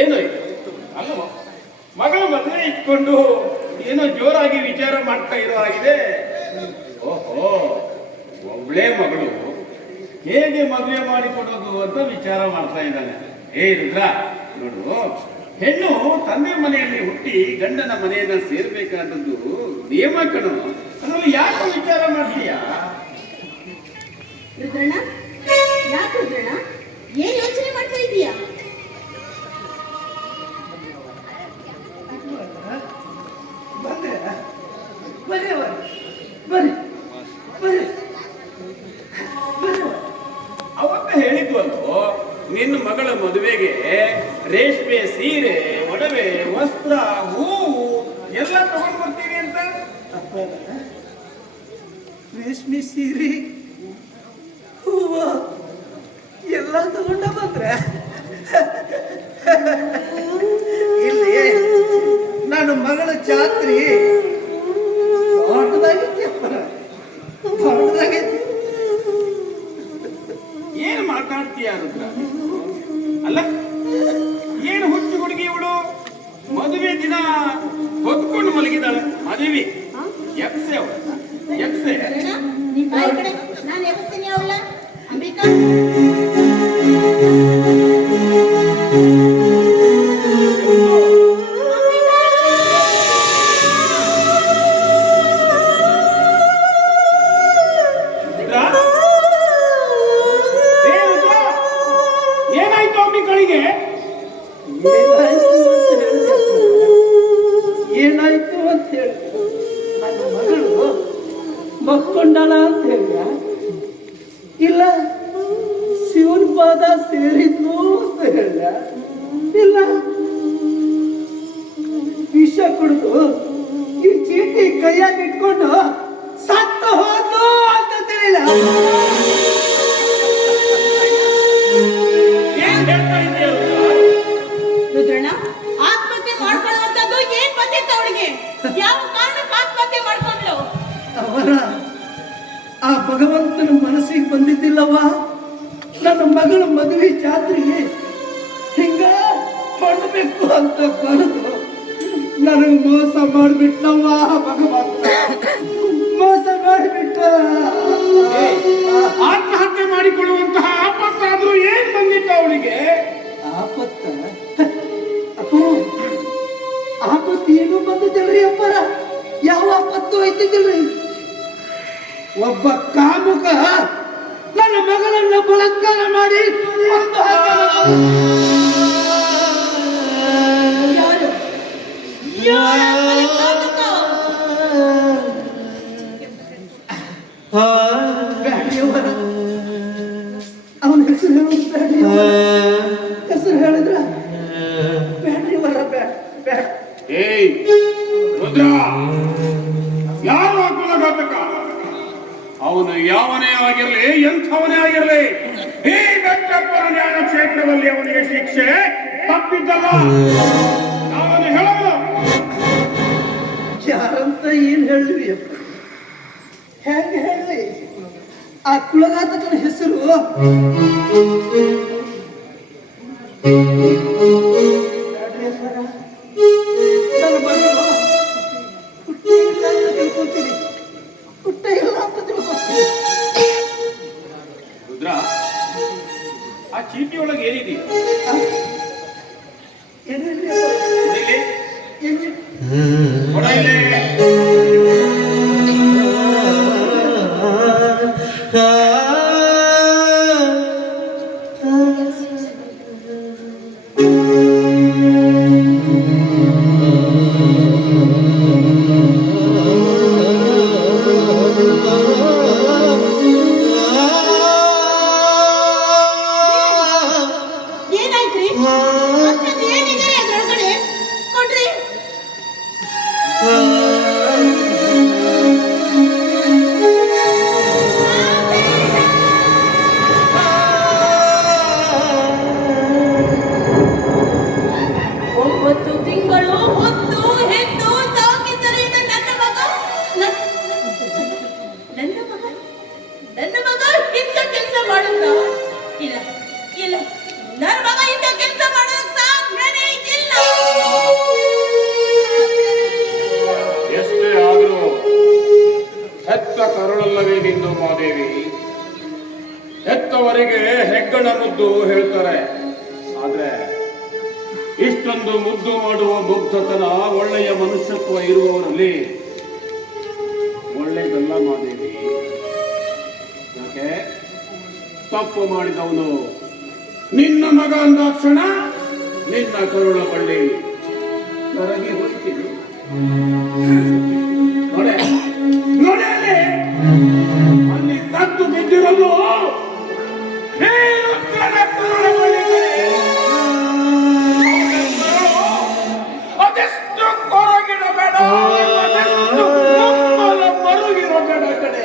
ಏನು ಅಲ್ಲ ಮಗಳು ಮದುವೆ ಇಟ್ಕೊಂಡು ಏನೋ ಜೋರಾಗಿ ವಿಚಾರ ಮಾಡ್ತಾ ಇರೋ ಹಾಗಿದೆ. ಓಹೋ, ಒಬ್ಳೇ ಮಗಳು ಹೇಗೆ ಮದುವೆ ಮಾಡಿಕೊಡೋದು ಅಂತ ವಿಚಾರ ಮಾಡ್ತಾ ಇದ್ದಾನೆ. ರುದ್ರ ನೋಡು, ಹೆಣ್ಣು ತಂದೆ ಮನೆಯಲ್ಲಿ ಹುಟ್ಟಿ ಗಂಡನ ಮನೆಯನ್ನ ಸೇರ್ಬೇಕಾದದ್ದು ನಿಯಮ ಕಣು. ಅದರಲ್ಲಿ ಯಾಕೆ ವಿಚಾರ ಮಾಡ್ತೀಯಾ? ರುದ್ರಣ್ಣ, ಯಾಕೆ ರುದ್ರಣ್ಣ ಏನ್ ಯೋಚನೆ ಮಾಡ್ತಾ ಇದೀಯಾ? ಅವತ್ತ ಹೇಳಿದ್ವಲ್ವೋ, ನಿನ್ನ ಮಗಳ ಮದುವೆಗೆ ರೇಷ್ಮೆ ಸೀರೆ, ಒಡವೆ, ವಸ್ತ್ರ, ಹೂವು ಎಲ್ಲ ತಗೊಂಡು ಬರ್ತೀವಿ ಅಂತ. ರೇಷ್ಮೆ ಸೀರೆ, ಹೂವು ಎಲ್ಲ ತಗೊಂಡ ಬಂದ್ರೆ ಇಲ್ಲಿ ನನ್ನ ಮಗಳ ಜಾತ್ರೆ ದೊಡ್ಡದಾಗೈತಿ. ಏನು ಮಾತಾಡ್ತೀಯ ರುದ್ರ? ಅಲ್ಲ, ಏನು ಹುಚ್ಚು ಹುಡುಗಿ ಇವಳು? ಮದುವೆ ದಿನ ಹೊತ್ಕೊಂಡು ಮಲಗಿದಾಳೆ. ಮದುವೆ ಎಪ್ಸೆ ಅವಳ ಎಪ್ಸೆ. ನಿನ್ ಬಾಯಿ ಕಡೆ ನಾನು ಎಬ್ಸ್ತೀನಿ ಅವಳ. ಅಂಬಿಕಾ, ಏನಾಯ್ತು ಅಂಬಿಕಳಿಗೆ? ಏನಾಯ್ತು ಅಂತ ಹೇಳಿ ನನ್ನ ಮಗಳು ಮಕ್ಕೊಂಡಳ ಅಂತ ಹೇಳಿದ, ಇಲ್ಲ ಶಿವನ ಪಾದ ಸೇರಿದ್ಲು ಅಂತ ಹೇಳಿದ, ಇಲ್ಲ ವಿಷ ಕುಡಿದು ಈ ಚೀಟಿ ಕೈಯಾಗಿ ಇಟ್ಕೊಂಡು ಸತ್ತ ಹೋದ್ಲು ಅಂತ ತಿಳಿಲ್ಲ. ರುದ್ರಣ್ಣ, ಆತ್ಮಹತ್ಯೆ ಮಾಡ್ಕೊಳ್ಳುವಂತದ್ದು ಏನ್ ಬಂದಿತ್ತು ಅವಳಿಗೆ? ಯಾವ ಕಾರಣಕ್ಕೆ ಆತ್ಮಹತ್ಯೆ ಮಾಡ್ಕೊಂಡ್ಲು? ಅವರ ಆ ಭಗವಂತನ ಮನಸ್ಸಿಗೆ ಬಂದಿದ್ದಿಲ್ಲವ ನನ್ನ ಮಗಳ ಮದುವೆ ಜಾತ್ರೆಗೆ ಹಿಂಗ ಹೊಂಡಬೇಕು ಅಂತ ಬರೆದು ನನಗೆ ಮೋಸ ಮಾಡಿಬಿಟ್ನವ್ವ. ಭಗವಂತ ಮೋಸ ಮಾಡಿಬಿಟ್ಟ. ಆತ್ಮಹತ್ಯೆ ಮಾಡಿಕೊಳ್ಳುವಂತಹ ಆಪತ್ತಾದ್ರೂ ಏನ್ ಬಂದಿತ್ತು ಅವಳಿಗೆ? ಆಪತ್ತ ಅಪ್ಪ, ಆಪತ್ತು ಏನೂ ಬಂದಿದ್ದಿಲ್ರಿ ಅಪ್ಪರ. ಯಾವ ಆಪತ್ತು ಐತಿದ್ದಿಲ್ರಿ. ಒಬ್ಬ ಕಾಮುಕ ನನ್ನ ಮಗಳನ್ನ ಬಲಾತ್ಕಾರ ಮಾಡಿ ಕೊಂದು ಹಾಕಿದ. ಬ್ಯಾಡಿಯವರ ಅವನ ಹೆಸರು ಹೇಳೋದು ಬ್ಯಾಡಿಯವರ. ಹೆಸರು ಹೇಳಿದ್ರ ಬ್ಯಾಡಿಯವರ ಬ್ಯಾಡ. ಏಯ್ ರುದ್ರ, ಯಾರು ಆ ಕುಲಘಾತಕ? ಅವನು ಯಾವನೇ ಆಗಿರಲಿ, ಎಂಥವನೇ ಆಗಿರಲಿ, ಈ ಬೆಟ್ಟಪ್ಪನ ನ್ಯಾಯ ಕ್ಷೇತ್ರದಲ್ಲಿ ಅವನಿಗೆ ಶಿಕ್ಷೆ ತಪ್ಪಿದ್ದಲ್ಲ. ಅವನು ಹೇಳೋದು ಯಾರಂತ ಏನ್ ಹೇಳ್ರಿ ಅಪ್ಪ? ಹೆಂಗ ಹೇಳಿ? ಆ ಕುಲಘಾತಕನ ಹೆಸರು ನನ್ನ ಮಗಳು ಹುಟ್ಟೇ ಇಲ್ಲ ಅಂತ ತಿಳ್ಕೊತೀನಿ. ಹುಟ್ಟೇ ಇಲ್ಲ ಅಂತ ತಿಳ್ಕೊತೀನಿ. ರುದ್ರ, ಆ ಚೀಟಿ ಒಳಗೆ ಏನಿದೆ? ಏನು ಹೇಳ್ರಿ ಕೊಡ ಇಲ್ಲಿ. ಏನಾಯ್ತ್ರಿ? ಏನಿದೆ ಅದ್ರೊಳಗಡೆ? ಕೊಡ್ರಿ. ಮುದ್ದು ಹೇಳ್ತಾರೆ. ಆದ್ರೆ ಇಷ್ಟೊಂದು ಮುದ್ದು ಮಾಡುವ ಮುಗ್ಧತನ, ಒಳ್ಳೆಯ ಮನುಷ್ಯತ್ವ ಇರುವವರಲ್ಲಿ ಒಳ್ಳೆಯದಲ್ಲ ಮಾದೇವಿ. ಯಾಕೆ? ತಪ್ಪು ಮಾಡಿದವನು ನಿನ್ನ ಮಗ ಅಂದಾಕ್ಷಣ ನಿನ್ನ ಕರುಳ ಬಳ್ಳಿ ಕರಗಿ ಹೋಯ್ತೀನಿ. ನೋಡೆ ನೋಡೆ ಅಲ್ಲಿ ಸತ್ತು ಬಿದ್ದಿರೋದು ಈ ರುದ್ರನ ಕರುಳ ಬಳ್ಳಿ. ಅದೆಷ್ಟು ಕೊರಗಿರಬೇಡ, ಅದೆಷ್ಟು ಮರುಗಿರಬೇಡ ಕಡೆ.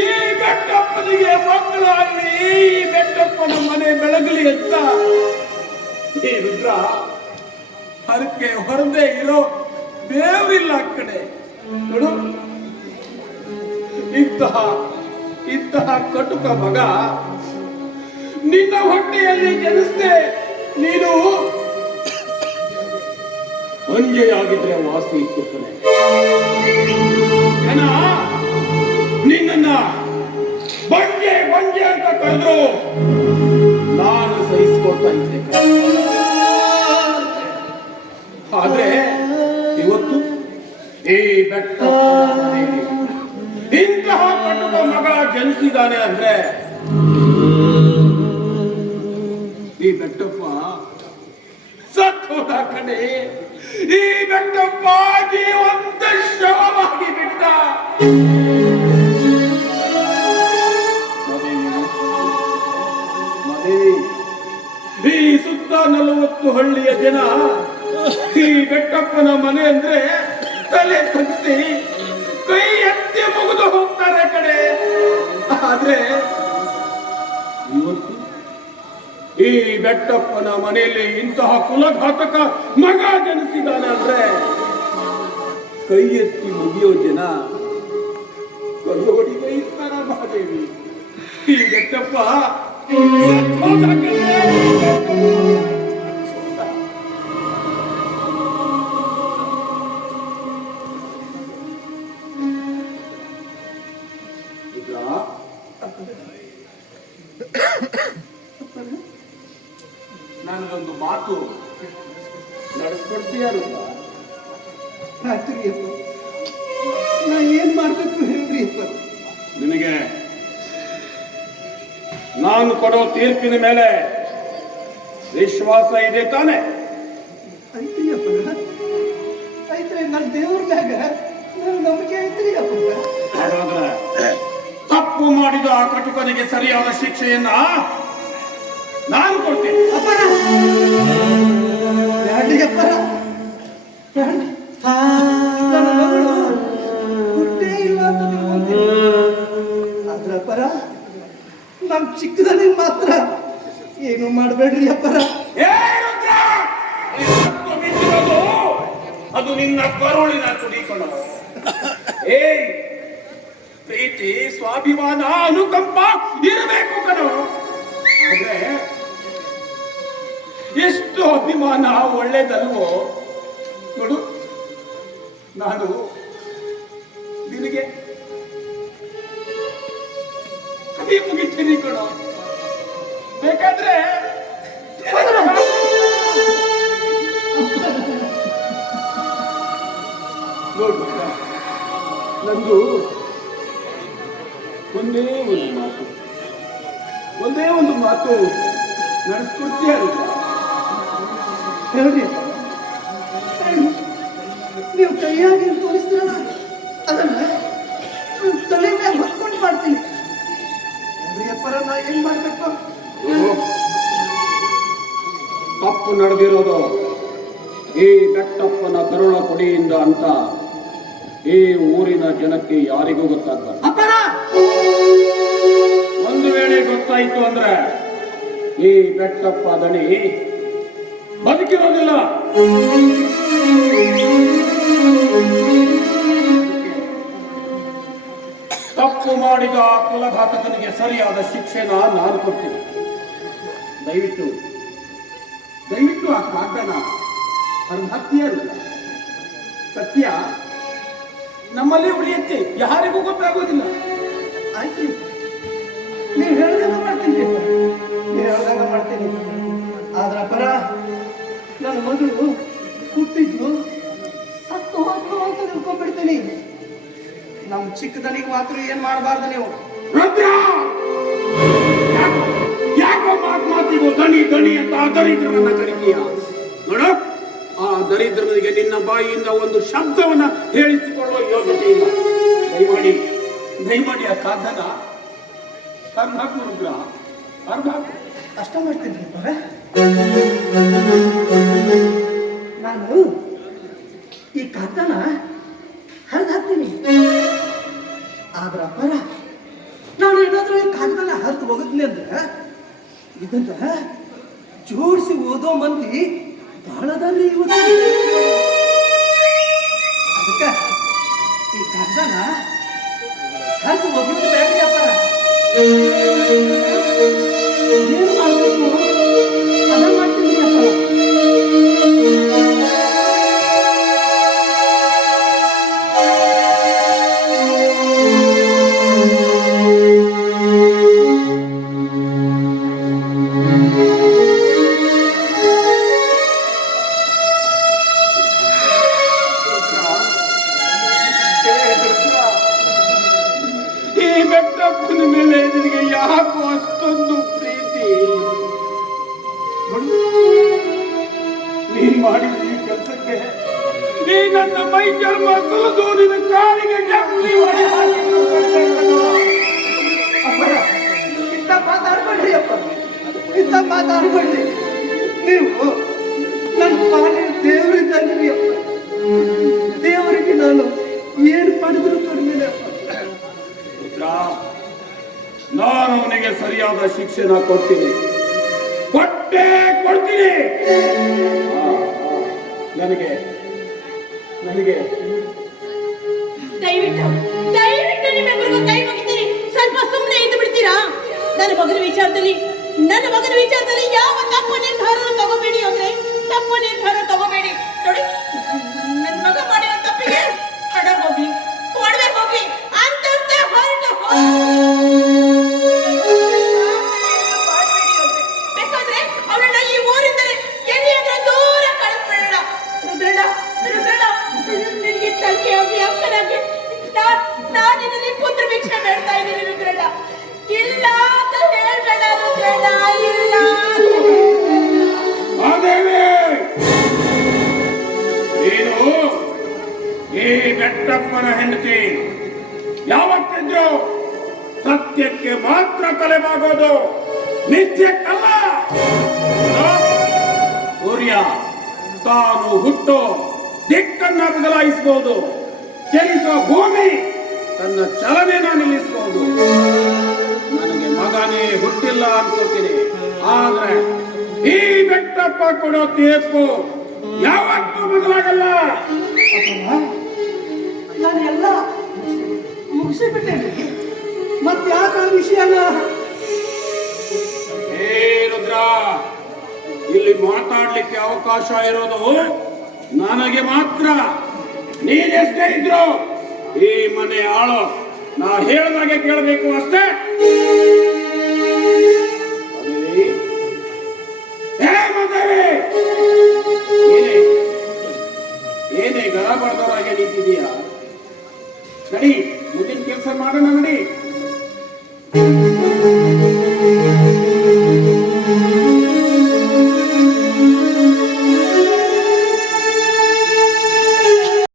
ಈ ಬೆಟ್ಟಪ್ಪನಿಗೆ ಮಕ್ಕಳಾಗಲಿ, ಈ ಬೆಟ್ಟಪ್ಪನ ಮನೆ ಬೆಳಗಲಿ ಅಂತ ಈ ರುದ್ರ ಹರಕೆ ಹೊರದೆ ಇರೋ ದೇವರಿಲ್ಲ ಆ ಕಡೆ. ನೋಡು, ಇಂತಹ ಕಟುಕ ಮಗ ನಿನ್ನ ಹೊಟ್ಟೆಯಲ್ಲಿ ಜನಿಸ್ದೆ ನೀನು ಅಂಜೆಯಾಗಿದ್ರೆ ವಾಸಿ ಇತ್ತು ಕಣೆ. ಜನ ನಿನ್ನ ಬಂಜೆ ಬಂಜೆ ಅಂತ ಕರೆದ್ರು ನಾನು ಸಹಿಸ್ಕೊಳ್ತಾ ಇದ್ದೆ. ಆದ್ರೆ ಇವತ್ತು ಈ ಬೆಟ್ಟ ಇಂತಹ ಕಟುಕ ಮಗ ಜನಿಸಿದಾನೆ ಅಂದ್ರೆ ಈ ಬೆಟ್ಟಪ್ಪ ಸತ್ತೋದ ಕಡೆ. ಈ ಬೆಟ್ಟಪ್ಪ ಜೀವಂತ ಶವವಾಗಿ ಬಿಟ್ಟ. ಈ ಸುತ್ತ 40 ಹಳ್ಳಿಯ ಜನ ಈ ಬೆಟ್ಟಪ್ಪನ ಮನೆ ಅಂದ್ರೆ ತಲೆ ತಗ್ಸಿ ಕೈ ಎತ್ತಿ ಮುಗಿದು ಹೋಗ್ತಾರೆ ಕಡೆ. ಆದ್ರೆ ಇವತ್ತು ಈ ಬೆಟ್ಟಪ್ಪನ ಮನೆಯಲ್ಲಿ ಇಂತಹ ಕುಲಘಾತಕ ಮಗ ಜನಿಸಿದಾನೆ ಅಂದ್ರೆ ಕೈ ಎತ್ತಿ ಮುಗಿಯೋ ಜನ ಕಲ್ಲೋಡಿಗೆ ಇರ್ತಾರ ಮಹಾದೇವಿ. ಈ ಬೆಟ್ಟಪ್ಪ ನನಗೊಂದು ಮಾತು ನಡೆಸ್ಕೊಡ್ತೀಯಾರು? ಆಯ್ತು ನಾ ಏನ್ ಮಾಡ್ಬೇಕು ಹೇಳ್ರಿ ಅಪ್ಪ. ನಿನಗೆ ನಾನು ಕೊಡೋ ತೀರ್ಪಿನ ಮೇಲೆ ವಿಶ್ವಾಸ ಇದೆ ತಾನೆ? ಐತ್ರಿ ಅಪ್ಪ, ಐತ್ರಿ. ನನ್ನ ದೇವ್ರ ಮ್ಯಾಗ ನನ್ನ ನಂಬಿಕೆ ಐತ್ರಿ ಅಪ್ಪ. ಹಾಗಾದ್ರೆ ತಪ್ಪು ಮಾಡಿದ ಆ ಕಟುಕನಿಗೆ ಸರಿಯಾದ ಶಿಕ್ಷೆಯನ್ನ ನಾನು ಕೊಡ್ತೇನೆ. ಅಪ್ಪರ ಬ್ಯಾಡ್ರಿ ಅಪ್ಪರ, ಬ್ಯಾಡ್ರಿ. ನನ್ನ ಮಗಳು ಹುಟ್ಟೇ ಇಲ್ಲ ಅಂತ ತಿಳ್ಕೊಂತೀನಿ. ಆದ್ರ ಅಪ್ಪರ ನಮ್ ಚಿಕ್ಕದನಿಗೆ ಮಾತ್ರ ಏನು ಮಾಡಬೇಡ್ರಿ ಅಪ್ಪರ. ಅದು ನಿನ್ನ ಕರುಳಿನ ಕುಡಿಕೊಂಡು ಪ್ರೀತಿ, ಸ್ವಾಭಿಮಾನ, ಅನುಕಂಪ ಇರಬೇಕು ಕಣೋ. ಆದ್ರೆ ಎಷ್ಟು ಅಭಿಮಾನ ಒಳ್ಳೇದಲ್ವೋ ನೋಡು. ನಾನು ನಿನಗೆ ಕೈ ಮುಗಿತೀನಿ ಕಣೋ. ಬೇಕಾದ್ರೆ ನೋಡು, ನಂದು ಒಂದೇ ಒಂದು ಮಾತು ನಡೆಸ್ಕೊಡ್ತೀಯ? ಹೇಳ್ರಿ ಅಪ್ಪ. ನೀವು ಕೈಯಾಗಿ ತೋರಿಸ್ತೀರಲ್ಲ, ಅದನ್ನ ತಲೆ ಮೇಲೆ ಹೊತ್ಕೊಂಡು ಮಾಡ್ತೀನಿ. ಹೇಳ್ರಿ ಅಪ್ಪರ, ನಾ ಏನ್ ಮಾಡ್ಬೇಕು? ತಪ್ಪು ನಡೆದಿರೋದು ಈ ಬೆಟ್ಟಪ್ಪನ ಕರುಳ ಕೊಡಿಯಿಂದ ಅಂತ ಈ ಊರಿನ ಜನಕ್ಕೆ ಯಾರಿಗೂ ಗೊತ್ತಾಗಲ್ಲ. ಅಪ್ಪರ, ಒಂದು ವೇಳೆ ಗೊತ್ತಾಯ್ತು ಅಂದ್ರೆ ಈ ಬೆಟ್ಟಪ್ಪ ದಣಿ ಬದುಕಿರೋದಿಲ್ಲ. ತಪ್ಪು ಮಾಡಿದ ಆ ಕುಲಘಾತಕನಿಗೆ ಸರಿಯಾದ ಶಿಕ್ಷೆನ ನಾನು ಕೊಡ್ತೀನಿ. ದಯವಿಟ್ಟು ಆ ಕಾಗದನ ಹತ್ತಿಯಲ್ಲ. ಸತ್ಯ ನಮ್ಮಲ್ಲಿ ಉಳಿಯುತ್ತೆ, ಯಾರಿಗೂ ಗೊತ್ತಾಗೋದಿಲ್ಲ. ಆಯ್ತು. ಚಿಕ್ಕದನಿಗೆ ಮಾತ್ರ ಏನ್ ಮಾಡಬಾರ್ದು ನೀವು. ರುದ್ರ ಯಾಕೋ ಮಾತಿಗೂ ದಣಿ ದಣಿ ಅಂತ ಆ ದರಿದ್ರನನ್ನ ಕರಿತೀಯ? ನೋಡ, ಆ ದರಿದ್ರನಿಗೆ ನಿನ್ನ ಬಾಯಿಯಿಂದ ಒಂದು ಶಬ್ದವನ್ನ ಹೇಳಿಸಿಕೊಳ್ಳುವ ಯೋಗ್ಯತೆ ಇಲ್ಲ. ದಯಮಾಡಿ ಆ ಕಾದನ ಅರ್ಧ ಹಾಕು ರುದ್ರ, ಅರ್ಧ ಹಾಕು. ಅಷ್ಟ ಮಾಡ್ತೀನಿ ಅಪ್ಪರ. ನಾನು ಈ ಕಾತನ ಹರಿದು ಹಾಕ್ತೀನಿ. ಆದ್ರ ಅಪ್ಪರ, ನಾನು ಏನಾದ್ರೂ ಈ ಕಾಗದನ ಹರಿದು ಹೋಗುತ್ತೀನಿ ಅಂದ್ರೆ ಇದನ್ನ ಜೋಡಿಸಿ ಓದೋ ಮಂದಿ ಬಹಳ ಅದಾರ್ರಿ ಇವತ್ತು. ಅದಕ್ಕೆ ಈ ಕಾಗದನ ಹರಿದು ಹೋಗುದು ಬೇಡ್ರಿ ಅಪ್ಪರ. ಏನು ಮಾಡಬೇಕು ಅದನ್ನ ಮಾಡ್ತೀನಿ ಅಪ್ಪರ. ಈ ಬೆಟ್ಟಪ್ಪನ ಮೇಲೆ ನಿನಗೆ ಯಾಕೋ ಅಷ್ಟೊಂದು ಪ್ರೀತಿ? ನೀನ್ ಮಾಡಿದ ಈ ಕೆಲಸಕ್ಕೆ ನೀ ನನ್ನ ಮೈ ಚರ್ಮ ಸುಲಿದು ನಿನ್ನ ಕಾಲಿಗೆ ಜಪ್ತಿ ಹೊಡಿ ಹಾಕಿದ್ರು. ಅಪ್ಪರ, ಇಂಥ ಮಾತಾಡ್ಬೇಡ್ರಿ ಅಪ್ಪ, ಇಂಥ ಮಾತಾಡ್ಬೇಡ್ರಿ. ನೀವು ನನ್ನ ಪಾಲಿನ ದೇವರಿದ್ದಾಗ್ರಿ ಅಪ್ಪ. ದೇವರಿಗೆ ನಾನು ಏನು ಪಡೆದ್ರು ಕಡಿಮೆ ಅಪ್ಪ. ನಾನು ಅವನಿಗೆ ಸರಿಯಾದ ಶಿಕ್ಷಣ ಕೊಡ್ತೀನಿ, ಕೊಡ್ತೀನಿ. ನನಗೆ ದಯವಿಟ್ಟು ದಯವಿಟ್ಟು ನಿಮ್ಮೆಬ್ಬರಿಗೂ ಕೈ ಮುಗಿತೀನಿ. ಸ್ವಲ್ಪ ಸುಮ್ಮನೆ ಇದ್ದು ಬಿಡ್ತೀರಾ? ನನ್ನ ಮಗನ ವಿಚಾರದಲ್ಲಿ ಯಾವ ತಪ್ಪು ನಿರ್ಧಾರ ತಗೋಬೇಡಿ ಅಂದ್ರೆ ತಪ್ಪು ನಿರ್ಧಾರ ತಗೋಬೇಡಿ. ನೋಡಿ, ನನ್ನ ಮಗ ಮಾಡಿರೋ ತಪ್ಪಿಗೆ ಹಣ ಹೋಗ್ಲಿ, ಒಡವೆ ಹೋಗ್ಲಿ ಅಂತಷ್ಟೇ ಹೊರಟು ಬೇಕಾದ್ರೆ ಅವರನ್ನ ಈ ಊರಿಂದಲೇ ಎಲ್ಲಿಯಾದ್ರೂ ದೂರ ಕಳಿಸ್ಬಿಡೋಣ. ರುದ್ರಣ್ಣ, ನಿನಗೆ ತಂಗಿಯಾಗಿ ಅಕ್ಕನಾಗಿ ನಾನು ನಿನ್ನಲ್ಲಿ ಪುತ್ರ ಭಿಕ್ಷೆ ಬೇಡ್ತಾ ಇದ್ದೀನಿ ರುದ್ರಣ್ಣ. ಇಲ್ಲ ಅಂತ ಹೇಳ್ಬೇಡ ರುದ್ರಣ್ಣ, ಇಲ್ಲ. ನೀನು ಈ ಬೆಟ್ಟಪ್ಪನ ಹೆಂಡತಿ. ಯಾವತ್ತಿದ್ರು ಸತ್ಯಕ್ಕೆ ಮಾತ್ರ ತಲೆಬಾಗೋದು, ನಿತ್ಯಕ್ಕಲ್ಲ. ಸೂರ್ಯ ತಾನು ಹುಟ್ಟು ದಿಕ್ಕನ್ನ ಬದಲಾಯಿಸಬಹುದು, ಚಲಿಸುವ ಭೂಮಿ ತನ್ನ ಚಲನೆನ ನಿಲ್ಲಿಸಬಹುದು. ನನಗೆ ಮಗನೇ ಹುಟ್ಟಿಲ್ಲ ಅನ್ಕೋತೀನಿ, ಆದ್ರೆ ಈ ಬೆಟ್ಟಪ್ಪ ಕೊಡೋ ತೀರ್ಪು ಯಾವತ್ತೂ ಬದಲಾಗಲ್ಲ. ನಾನೆಲ್ಲ ಮುಗಿಸಿಬಿಟ್ಟೇನೆ, ಮತ್ತೆ ಯಾಕೆ ಆ ವಿಷಯನ? ಹೇ ರುದ್ರ, ಇಲ್ಲಿ ಮಾತಾಡ್ಲಿಕ್ಕೆ ಅವಕಾಶ ಇರೋದು ನನಗೆ ಮಾತ್ರ. ನೀನೆಷ್ಟೇ ಇದ್ರು ಈ ಮನೆ ಆಳೋ, ನಾ ಹೇಳಿದಾಗೆ ಕೇಳಬೇಕು ಅಷ್ಟೇ. ಏನೇ ಗರ ಬಡದವರಾಗೆ ನಿಂತಿದೀಯಾ? ನಡಿ, ಮುಂದಿನ ಕೆಲಸ ಮಾಡೋಣ. ನಡಿ.